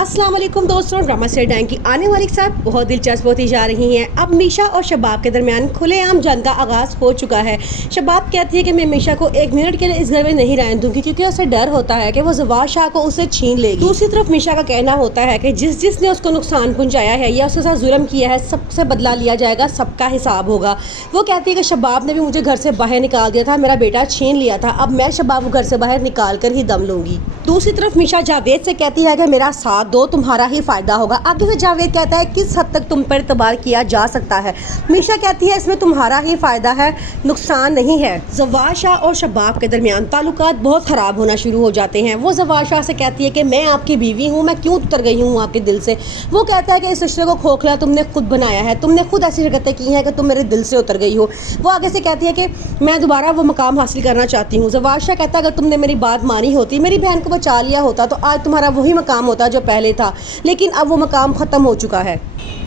अस्सलाम वालेकुम दोस्तों, ड्रामा से डैंग की आने वाली साथ बहुत दिलचस्प होती जा रही हैं। अब मीशा और शबाब के दरमियान खुलेआम जंग का आगाज़ हो चुका है। शबाब कहती है कि मैं मीशा को एक मिनट के लिए इस घर में नहीं रहने दूंगी क्योंकि उसे डर होता है कि वो ज़वार शाह को उसे छीन लेगी। दूसरी तरफ मीशा का कहना होता है कि जिसने उसको नुकसान पहुँचाया है या उसके साथ जुल्म किया है सबसे बदला लिया जाएगा, सबका हिसाब होगा। वो कहती है कि शबाब ने भी मुझे घर से बाहर निकाल दिया था, मेरा बेटा छीन लिया था, अब मैं शबाब को घर से बाहर निकाल कर ही दम लूंगी। दूसरी तरफ मीशा जावेद से कहती है कि मेरा साथ दो, तुम्हारा ही फायदा होगा। आगे से जावेद कहता है किस हद तक तुम पर इतबार किया जा सकता है। मीशा कहती है इसमें तुम्हारा ही फायदा है, नुकसान नहीं है। ज़वार शाह और शबाब के दरमियान ताल्लुकात बहुत ख़राब होना शुरू हो जाते हैं। वो ज़वार शाह से कहती है कि मैं आपकी बीवी हूँ, मैं क्यों उतर गई हूँ आपके दिल से। वो कहता है कि इस रिश्ते को खोखला तुमने खुद बनाया है, तुमने खुद ऐसी हरकतें की हैं कि तुम मेरे दिल से उतर गई हो। वो आगे से कहती है कि मैं दोबारा वो मकाम हासिल करना चाहती हूँ। ज़वार शाह कहता है अगर तुमने मेरी बात मानी होती, मेरी बहन को बचा लिया होता तो आज तुम्हारा वही मकाम होता जो पहले था, लेकिन अब वो मकाम ख़त्म हो चुका है।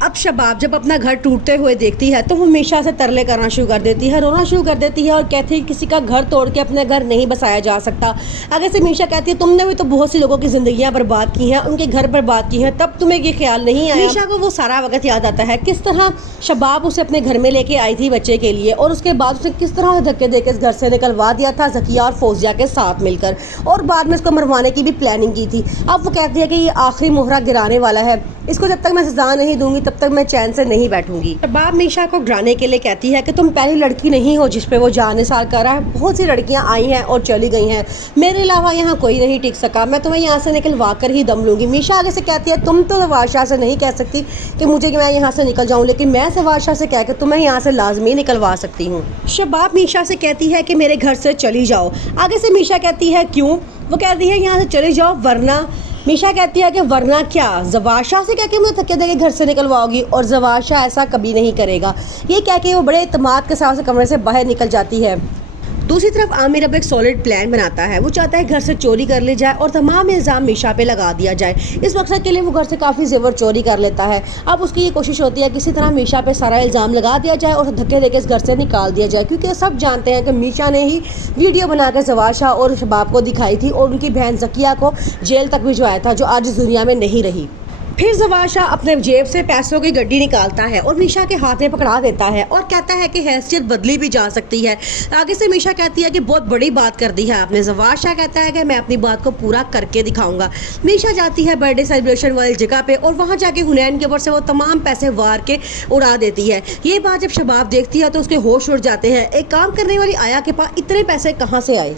अब शबाब जब अपना घर टूटते हुए देखती है तो वो मीशा से तरले करना शुरू कर देती है, रोना शुरू कर देती है और कहती है किसी का घर तोड़ के अपने घर नहीं बसाया जा सकता। आगे से मीशा कहती है तुमने भी तो बहुत सी लोगों की ज़िंदगियां बर्बाद की हैं, उनके घर बर्बाद की हैं, तब तुम्हें ये ख्याल नहीं आया। मीशा को वो सारा वक्त याद आता है किस तरह शबाब उसे अपने घर में लेके आई थी बच्चे के लिए, और उसके बाद उसे किस तरह धक्के देकर इस घर से निकलवा दिया था ज़किया और फौजिया के साथ मिलकर, और बाद में उसको मरवाने की भी प्लानिंग की थी। अब वो कहती है कि ये आखिरी मोहरा गिराने वाला है, इसको जब तक मैं सजा नहीं दूंगी तब तक मैं चैन से नहीं बैठूंगी। शबाब मीशा को डराने के लिए कहती है कि तुम पहली लड़की नहीं हो जिस पे वो जान निसार कर रहा है, बहुत सी लड़कियां आई हैं और चली गई हैं, मेरे अलावा यहाँ कोई नहीं टिक सका, मैं तुम्हें यहाँ से निकलवा कर ही दम लूंगी। मीशा आगे से कहती है तुम तो ज़वार शाह से नहीं कह सकती कि मुझे कि मैं यहाँ से निकल जाऊँ, लेकिन मैं ज़वार शाह से कह के तुम्हें यहाँ से लाजमी निकलवा सकती हूँ। शबाब मीशा से कहती है कि मेरे घर से चली जाओ। आगे से मीशा कहती है क्यों। वो कहती है यहाँ से चली जाओ वरना। मीशा कहती है कि वरना क्या, ज़वार शाह से कह के मुझे धक्के देके घर से निकलवाओगी, और ज़वार शाह ऐसा कभी नहीं करेगा। ये कह के वो बड़े इत्मीनान के साथ कमरे से बाहर निकल जाती है। दूसरी तरफ आमिर अब एक सॉलिड प्लान बनाता है। वो चाहता है घर से चोरी कर ली जाए और तमाम इल्ज़ाम मीशा पे लगा दिया जाए। इस मकसद के लिए वो घर से काफ़ी ज़ेवर चोरी कर लेता है। अब उसकी ये कोशिश होती है किसी तरह मीशा पे सारा इल्ज़ाम लगा दिया जाए और धक्के देके इस घर से निकाल दिया जाए, क्योंकि सब जानते हैं कि मीशा ने ही वीडियो बनाकर ज़वार शाह और शबाब को दिखाई थी और उनकी बहन ज़किया को जेल तक भिजवाया था, जो आज इस दुनिया में नहीं रही। फिर ज़वार शाह अपने जेब से पैसों की गड्डी निकालता है और मीशा के हाथ में पकड़ा देता है और कहता है कि हैसियत बदली भी जा सकती है। आगे से मीशा कहती है कि बहुत बड़ी बात कर दी है आपने। ज़वार शाह कहता है कि मैं अपनी बात को पूरा करके दिखाऊंगा। मीशा जाती है बर्थडे सेलिब्रेशन वाली जगह पे और वहाँ जाके हुनैन के ऊपर से वो तमाम पैसे वार के उड़ा देती है। ये बात जब शबाब देखती है तो उसके होश उड़ जाते हैं। एक काम करने वाली आया के पास इतने पैसे कहाँ से आए।